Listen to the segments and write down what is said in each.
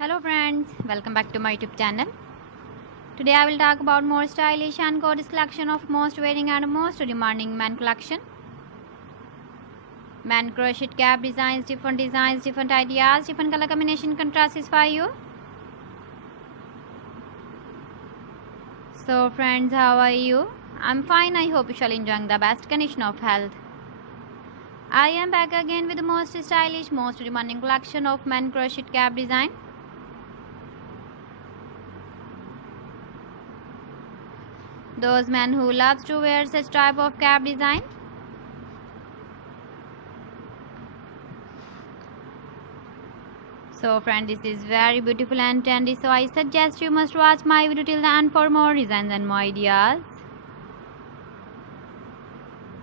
Hello friends, welcome back to my YouTube channel. Today I will talk about more stylish and gorgeous collection of most wearing and most demanding men collection. Men crochet cap designs, different ideas, different color combination contrasts for you. So friends, how are you? I'm fine. I hope you shall enjoying the best condition of health. I am back again with the most stylish, most demanding collection of men crochet cap design. Those men who loves to wear such type of cap design. So friend, this is very beautiful and trendy, so I suggest you must watch my video till the end for more designs and more ideas.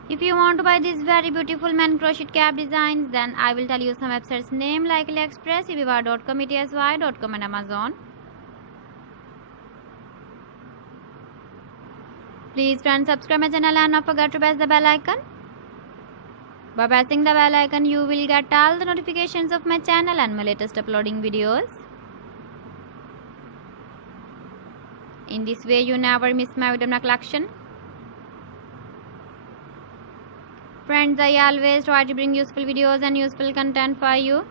If you want to buy these very beautiful men crochet cap designs, then I will tell you some websites name like AliExpress, eBay.com, etsy.com and Amazon. Please friends, subscribe my channel and not forget to press the bell icon. By pressing the bell icon, you will get all the notifications of my channel and my latest uploading videos. In this way, you never miss my video collection. Friends, I always try to bring useful videos and useful content for you.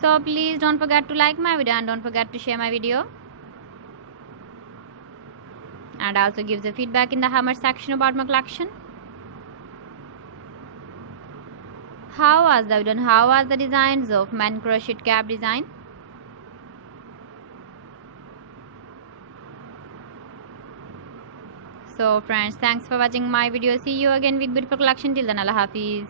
So please don't forget to like my video and don't forget to share my video. And also give the feedback in the comment section about my collection. How was the video and how was the designs of men crochet cap design? So friends, thanks for watching my video. See you again with beautiful collection. Till then, Allah Hafiz.